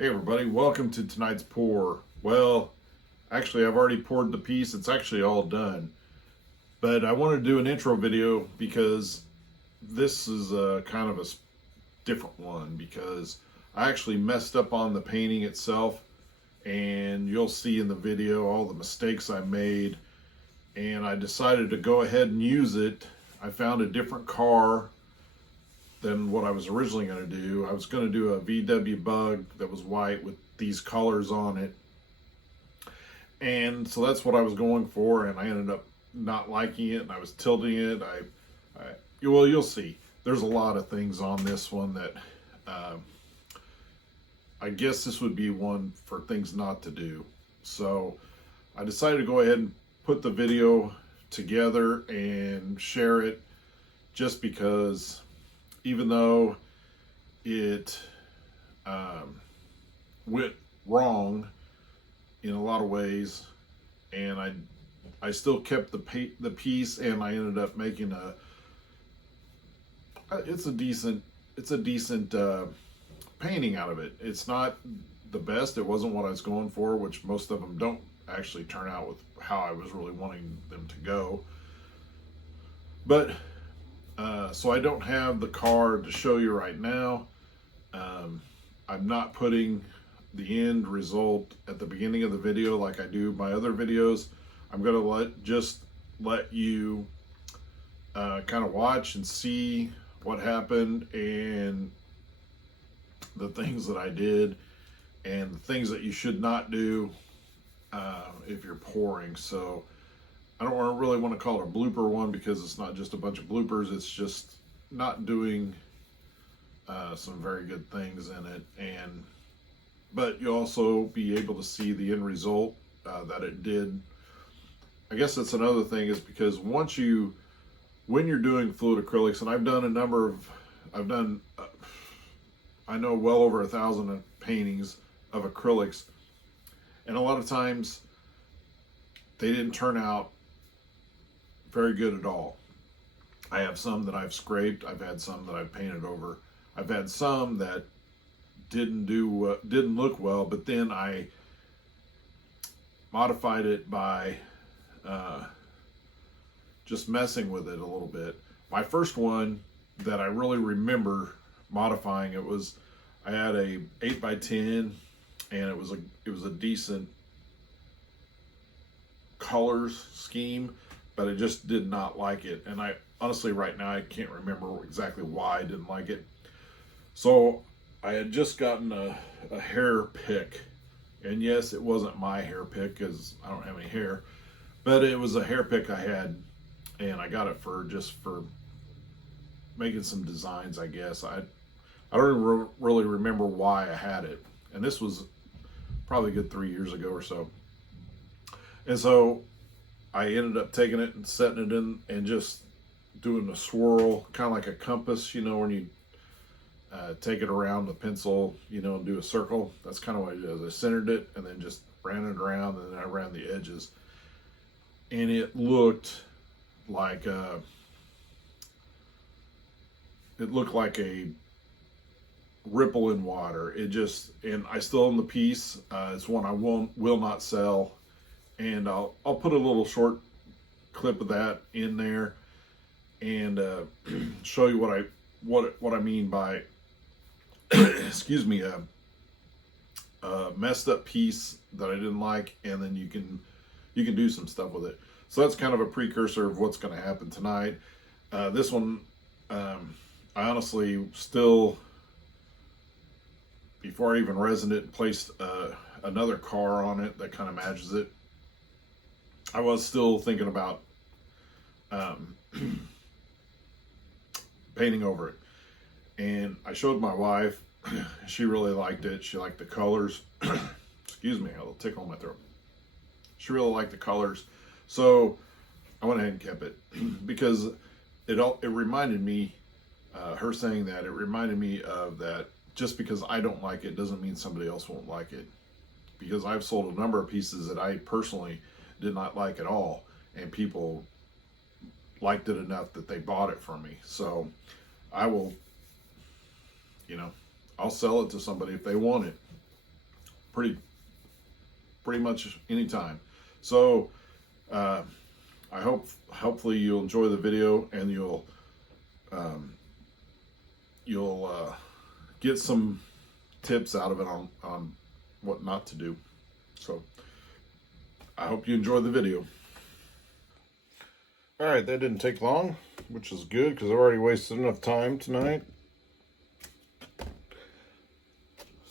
Hey everybody, welcome to tonight's pour. Well, actually I've already poured the piece. It's actually all done. But I want to do an intro video because this is a kind of a different one because I actually messed up on the painting itself, and you'll see in the video all the mistakes I made, and I decided to go ahead and use it. I found a different car than what I was originally going to do. I was going to do a VW Bug that was white with these colors on it. And so that's what I was going for, and I ended up not liking it, and I was tilting it. Well, you'll see. There's a lot of things on this one that I guess this would be one for things not to do. So I decided to go ahead and put the video together and share it, just because even though it went wrong in a lot of ways, and I still kept the piece, and I ended up making it's a decent painting out of it. It's not the best. It wasn't what I was going for, which most of them don't actually turn out with how I was really wanting them to go. But so I don't have the card to show you right now. I'm not putting the end result at the beginning of the video like I do my other videos. I'm going to let you kind of watch and see what happened, and the things that I did, and the things that you should not do if you're pouring. So I don't really want to call it a blooper one, because it's not just a bunch of bloopers. It's just not doing some very good things in it. But you'll also be able to see the end result that it did. I guess that's another thing, is because when you're doing fluid acrylics, and I've done I know well over 1,000 paintings of acrylics, and a lot of times they didn't turn out very good at all. I have some that I've scraped. I've had some that I've painted over. I've had some that didn't look well, but then I modified it by just messing with it a little bit. My first one that I really remember modifying it was, I had a 8x10, and it was a decent colors scheme, but I just did not like it. And I honestly, right now, I can't remember exactly why I didn't like it. So I had just gotten a hair pick, and yes, it wasn't my hair pick because I don't have any hair, but it was a hair pick I had, and I got it just for making some designs, I guess. I don't really remember why I had it, and this was probably a good 3 years ago or so. And so I ended up taking it and setting it in and just doing a swirl, kind of like a compass, when you take it around the pencil, and do a circle. That's kind of what I did. I centered it and then just ran it around, and then I ran the edges. And it looked like a ripple in water. And I still own the piece. It's one I will not sell, and I'll put a little short clip of that in there, and show you what I mean by excuse me, a messed up piece that I didn't like, and then you can do some stuff with it. So that's kind of a precursor of what's going to happen tonight. This one, I honestly still, before I even resined it and placed another car on it that kind of matches it, I was still thinking about painting over it. And I showed my wife. She really liked it. She liked the colors. Excuse me, a little tickle in my throat. She really liked the colors. So I went ahead and kept it because it reminded me, her saying that, it reminded me of that. Just because I don't like it doesn't mean somebody else won't like it. Because I've sold a number of pieces that I personally did not like at all, and people liked it enough that they bought it from me. So I will, I'll sell it to somebody if they want it. pretty much anytime. So hopefully you'll enjoy the video, and you'll get some tips out of it on what not to do. So I hope you enjoy the video. All right, that didn't take long, which is good because I've already wasted enough time tonight.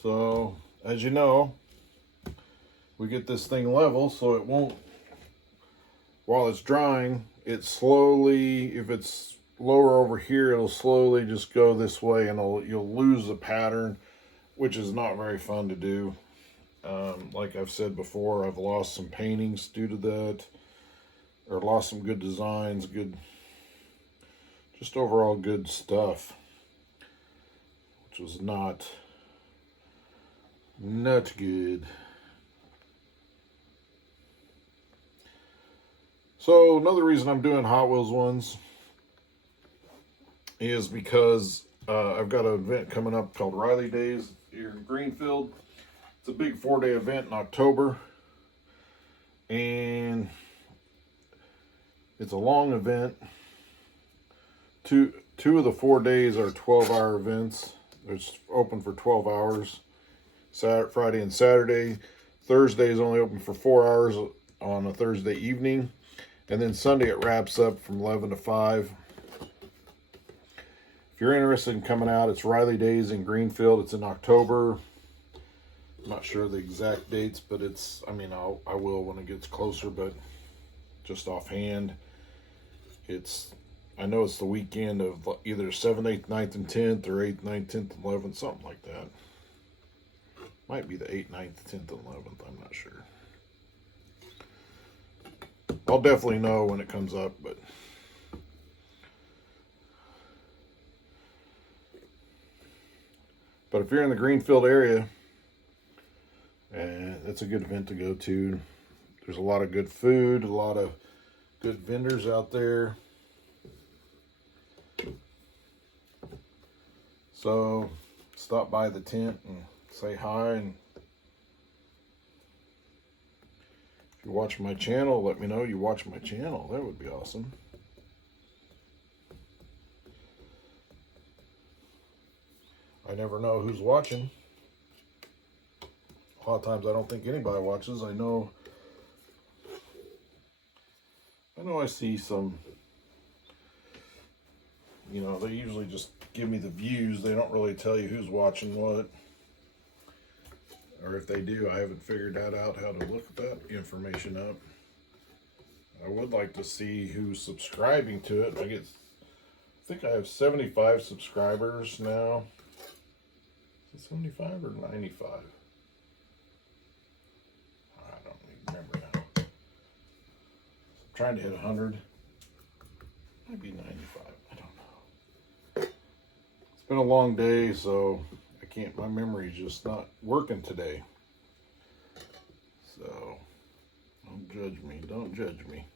So, as you know, we get this thing level so it won't, while it's drying, it slowly, if it's lower over here, it'll slowly just go this way, and you'll lose the pattern, which is not very fun to do. Like I've said before, I've lost some paintings due to that, or lost some good designs, just overall good stuff, which was not good. So another reason I'm doing Hot Wheels ones is because I've got an event coming up called Riley Days here in Greenfield. It's a big 4-day event in October, and it's a long event. Two of the 4 days are 12-hour events. It's open for 12 hours, Friday and Saturday. Thursday is only open for 4 hours on a Thursday evening, and then Sunday it wraps up from 11 to 5. If you're interested in coming out, it's Riley Days in Greenfield. It's in October. I'm not sure the exact dates, but I will when it gets closer, but just offhand, I know it's the weekend of either 7th, 8th, 9th, and 10th, or 8th, 9th, 10th, and 11th, something like that. Might be the 8th, 9th, 10th, and 11th, I'm not sure. I'll definitely know when it comes up, but if you're in the Greenfield area, it's a good event to go to. There's a lot of good food, a lot of good vendors out there. So stop by the tent and say hi. And if you watch my channel, let me know you watch my channel. That would be awesome. I never know who's watching. A lot of times I don't think anybody watches. I know I see some, they usually just give me the views. They don't really tell you who's watching what. Or if they do, I haven't figured that out, how to look that information up. I would like to see who's subscribing to it. I think I have 75 subscribers now. Is it 75 or 95? I don't even remember now. I'm trying to hit 100. Might be 95. I don't know. It's been a long day, so my memory's just not working today. So, don't judge me. Don't judge me.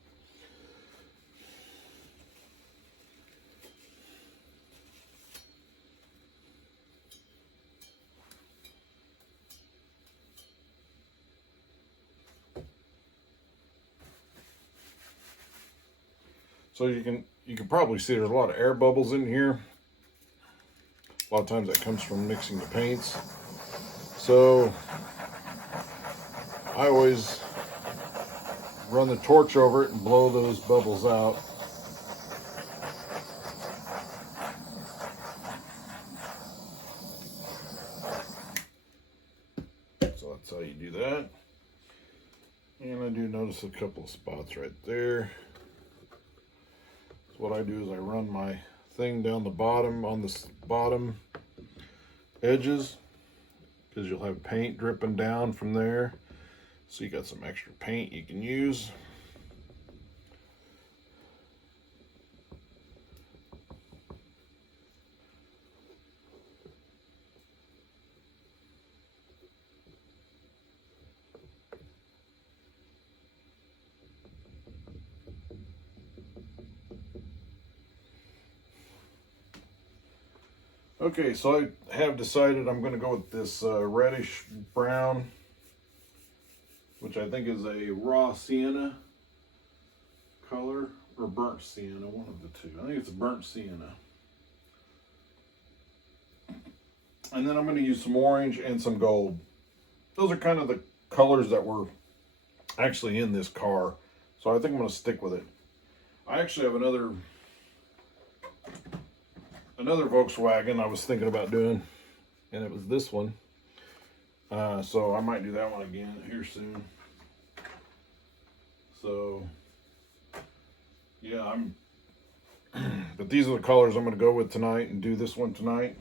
So you can probably see there's a lot of air bubbles in here. A lot of times that comes from mixing the paints. So I always run the torch over it and blow those bubbles out. So that's how you do that. And I do notice a couple of spots right there. So what I do is I run my thing down the bottom, on the bottom edges, because you'll have paint dripping down from there. So you got some extra paint you can use. Okay, so I have decided I'm going to go with this reddish brown which I think is a raw sienna color or burnt sienna, one of the two. I think it's a burnt sienna. And then I'm going to use some orange and some gold. Those are kind of the colors that were actually in this car. So I think I'm going to stick with it. I actually have another Volkswagen I was thinking about doing, and it was this one. So I might do that one again here soon. So yeah, but these are the colors I'm going to go with tonight and do this one tonight.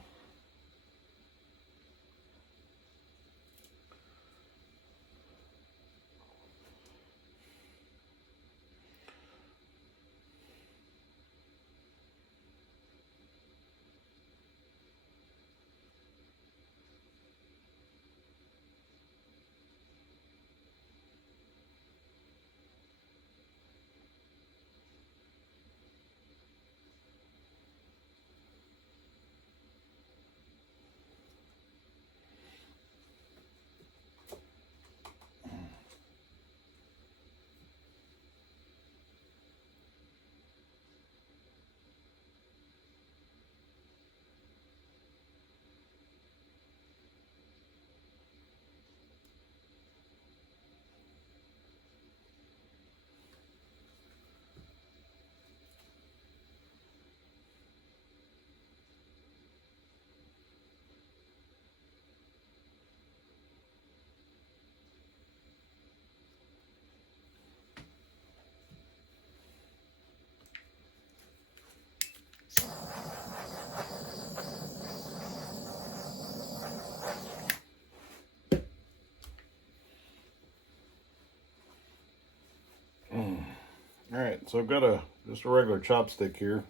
All right, so I've got just a regular chopstick here.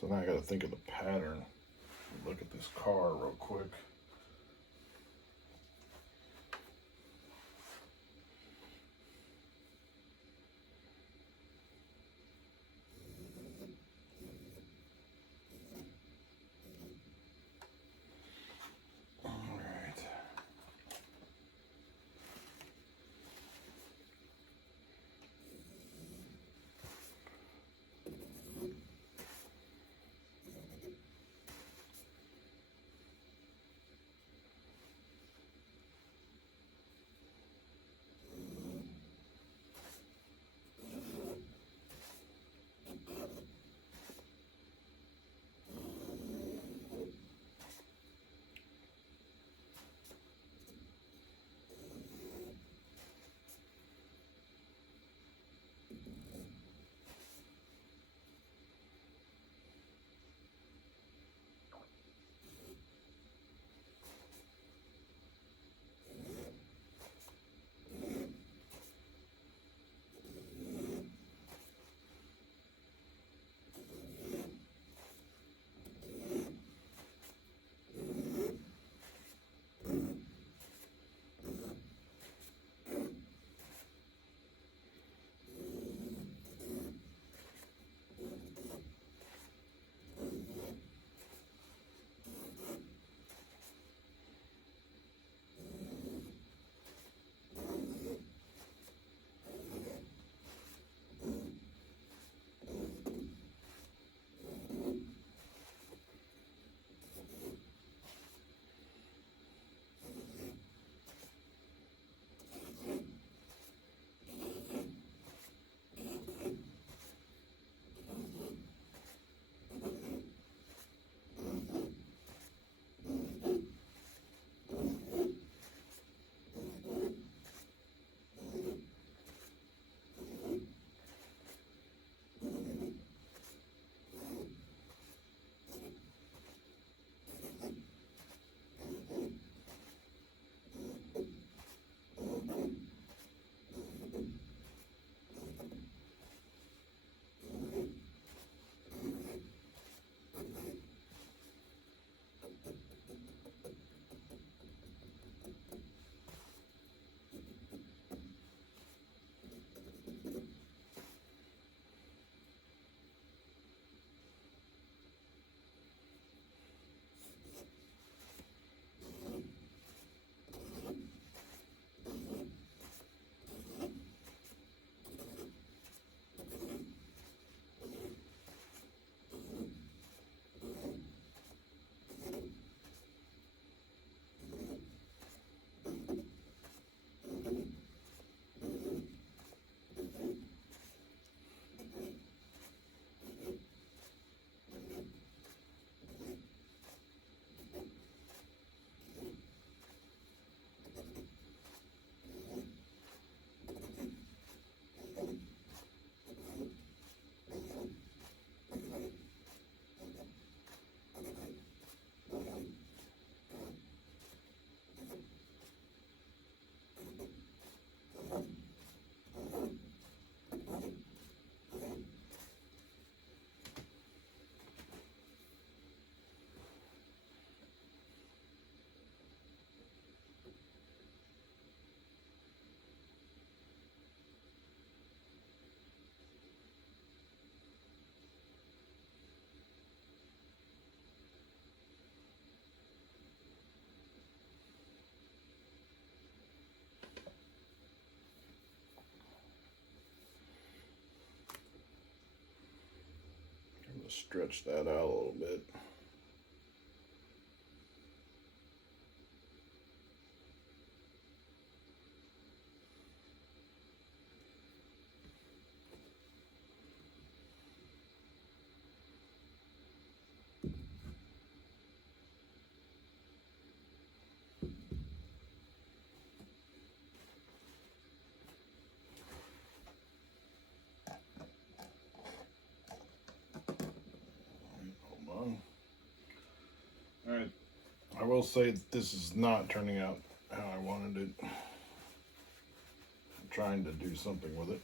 So now I got to think of the pattern. Look at this car real quick. stretch that out a little bit. Alright, I will say that this is not turning out how I wanted it. I'm trying to do something with it.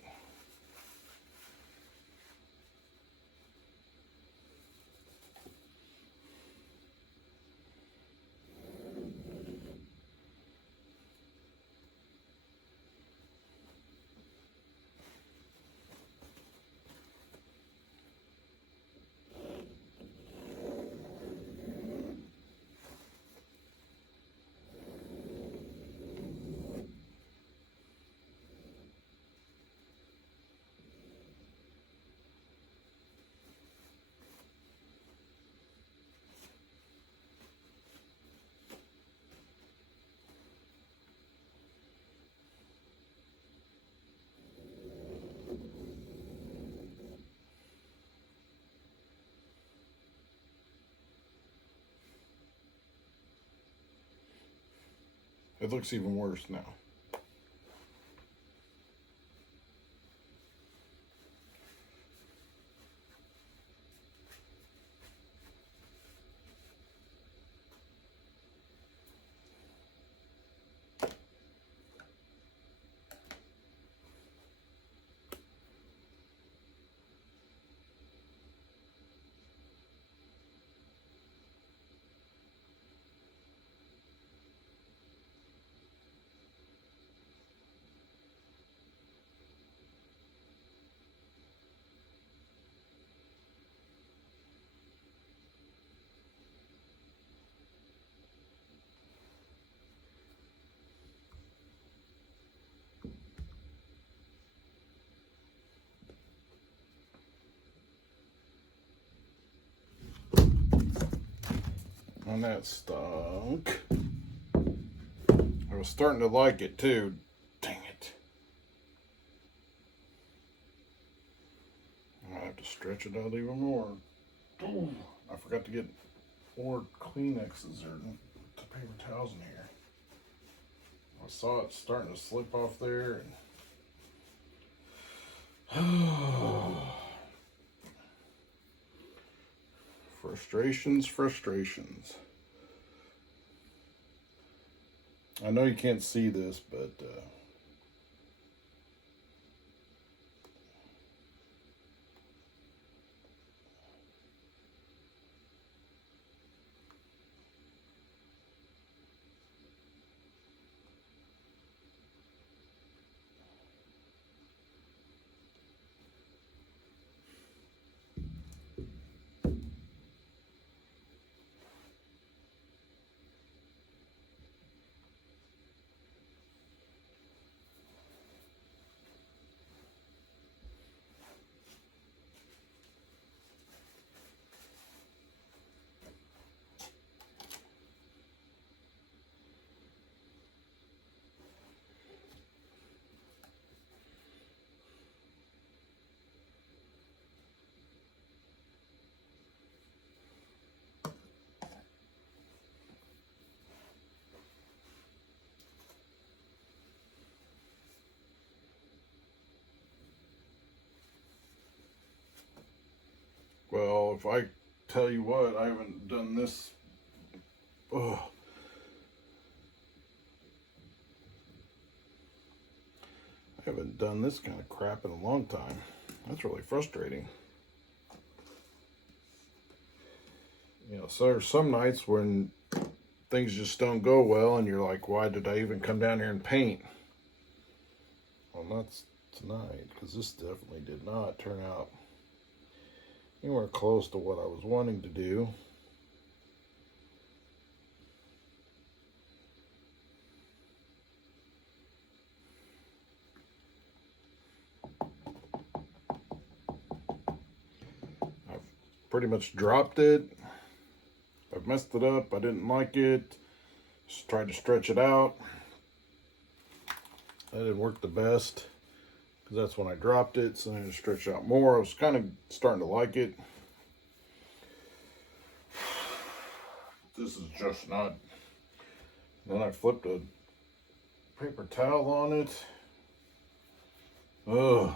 It looks even worse now. And that stunk. I was starting to like it too. Dang it. I have to stretch it out even more. Ooh, I forgot to get more Kleenexes or paper towels in here. I saw it starting to slip off there. And frustrations. I know you can't see this, but well, if I tell you what, I haven't done this. Oh. I haven't done this kind of crap in a long time. That's really frustrating. You know, so there's some nights when things just don't go well and you're like, why did I even come down here and paint? Well, not tonight, because this definitely did not turn out anywhere close to what I was wanting to do. pretty much dropped it. I've messed it up. I didn't like it. Just tried to stretch it out. That didn't work the best because that's when I dropped it. So I had to stretch it out more. I was kind of starting to like it. This is just not. Then I flipped a paper towel on it. Ugh.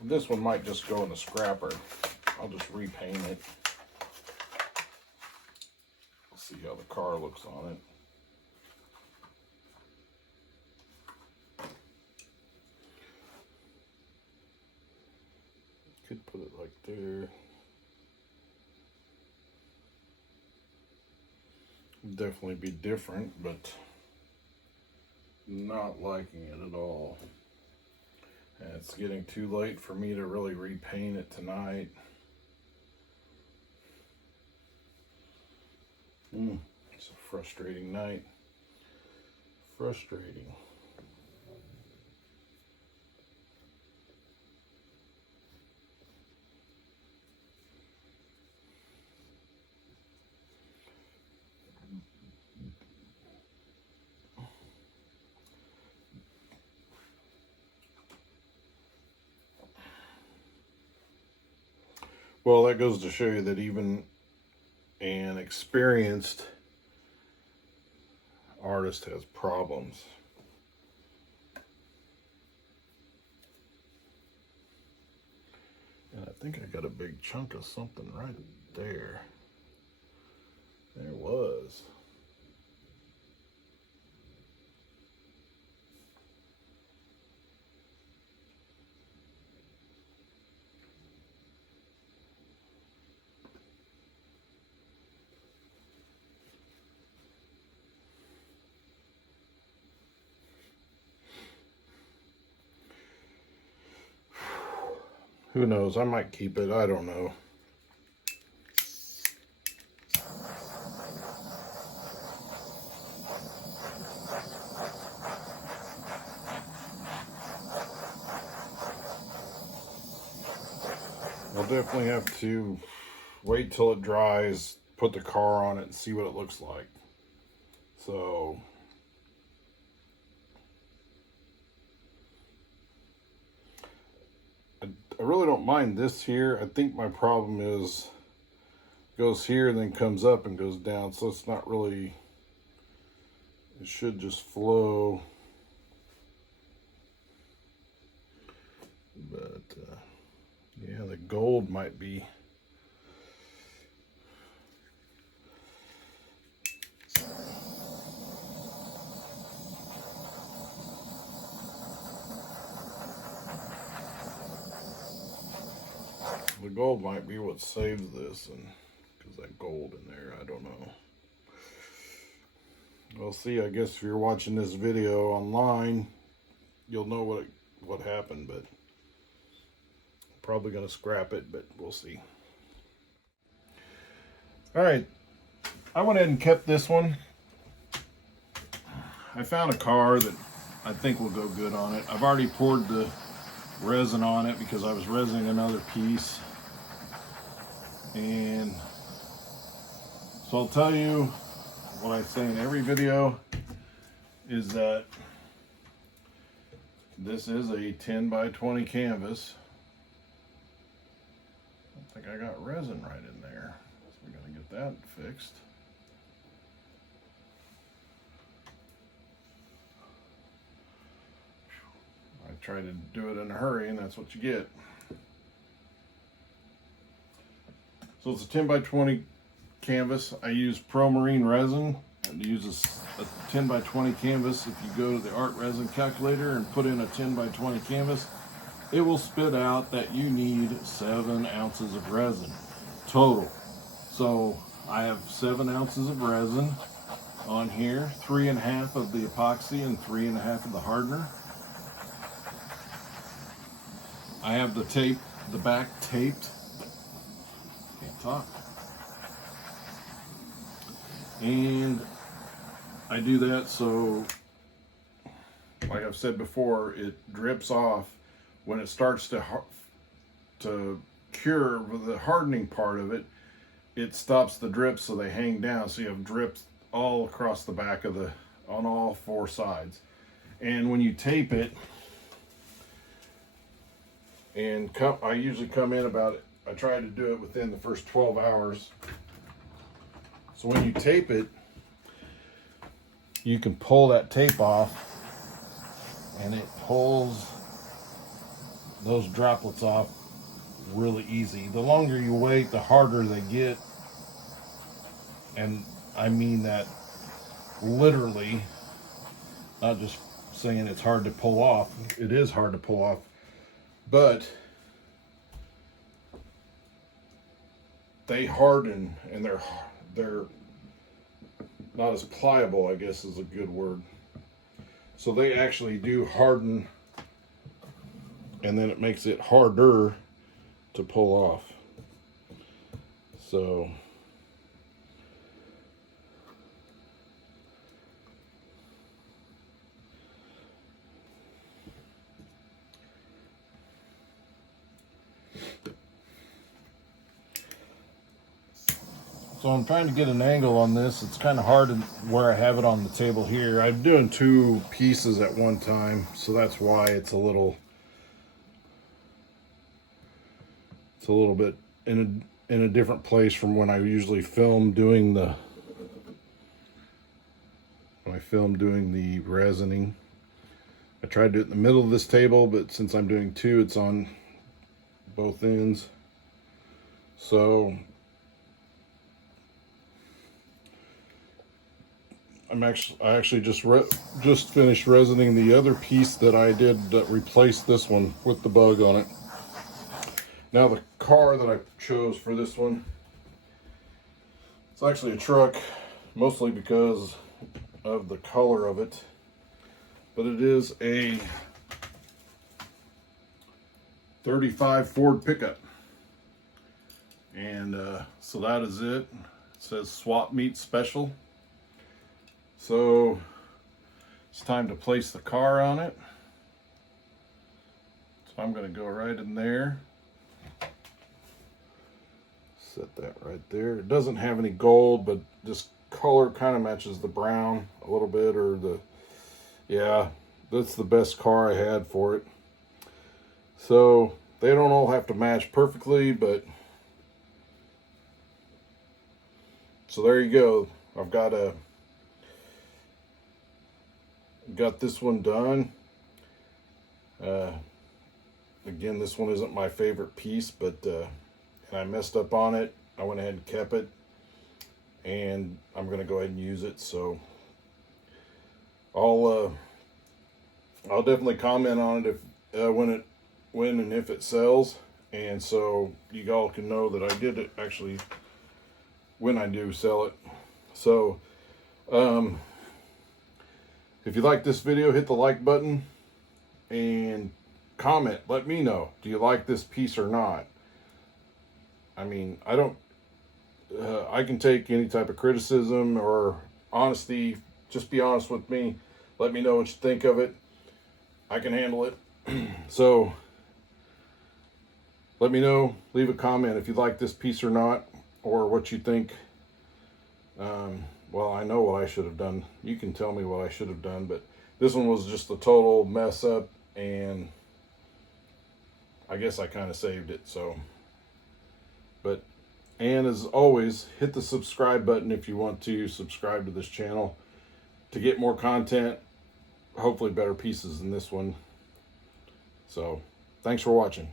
This one might just go in the scrapper. I'll just repaint it. See how the car looks on it. Could put it like there. Definitely be different, but not liking it at all. And it's getting too late for me to really repaint it tonight. It's a frustrating night. Frustrating. Well, that goes to show you that even an experienced artist has problems. And I think I got a big chunk of something right there. There it was. Who knows? I might keep it. I don't know. I'll definitely have to wait till it dries, put the car on it, and see what it looks like. So I really don't mind this here. I think my problem is goes here and then comes up and goes down, so it's not really, it should just flow. But yeah, the gold might be. The gold might be what saves this, and because that gold in there, I don't know. We'll see. I guess if you're watching this video online, you'll know what happened, but probably gonna scrap it, but we'll see. All right, I went ahead and kept this one. I found a car that I think will go good on it. I've already poured the resin on it because I was resining another piece. And so I'll tell you what I say in every video is that this is a 10 by 20 canvas. I think I got resin right in there. So we gotta get that fixed. I try to do it in a hurry, and that's what you get. So it's a 10 by 20 canvas. I use Pro Marine resin. It uses a 10 by 20 canvas. If you go to the art resin calculator and put in a 10 by 20 canvas, it will spit out that you need 7 ounces of resin total. So I have 7 ounces of resin on here, 3.5 of the epoxy and 3.5 of the hardener. I have the tape, the back taped Can't talk. And I do that so, like I've said before, it drips off when it starts to cure the hardening part of it. It stops the drips so they hang down, so you have drips all across the back of the, on all four sides. And when you tape it, and I usually come in about, I try to do it within the first 12 hours. So when you tape it, you can pull that tape off and it pulls those droplets off really easy. The longer you wait, the harder they get. And I mean that literally, not just saying it's hard to pull off. It is hard to pull off, but they harden and they're not as pliable, I guess is a good word. So they actually do harden, and then it makes it harder to pull off. So I'm trying to get an angle on this. It's kind of hard where I have it on the table here. I'm doing two pieces at one time, so that's why it's a little bit in a different place from when I usually film doing the resining. I tried to do it in the middle of this table, but since I'm doing two, it's on both ends. So I actually just finished resining the other piece that I did that replaced this one with the bug on it. Now the car that I chose for this one, it's actually a truck, mostly because of the color of it, but it is a 35 Ford pickup. And so that is it. It says swap meet special. So it's time to place the car on it. So I'm going to go right in there. Set that right there. It doesn't have any gold, but this color kind of matches the brown a little bit, or yeah, that's the best car I had for it. So they don't all have to match perfectly, but so there you go. I've got this one done. Again, this one isn't my favorite piece, but and I messed up on it. I went ahead and kept it, and I'm going to go ahead and use it. So I'll definitely comment on it if when and if it sells, and so you all can know that I did it actually when I do sell it. So if you like this video, hit the like button and comment. Let me know, do you like this piece or not? I mean, I can take any type of criticism or honesty. Just be honest with me. Let me know what you think of it. I can handle it. So let me know. Leave a comment if you like this piece or not, or what you think. Well, I know what I should have done. You can tell me what I should have done, but this one was just a total mess up, and I guess I kind of saved it. So, and as always, hit the subscribe button if you want to subscribe to this channel to get more content, hopefully better pieces than this one. So, thanks for watching.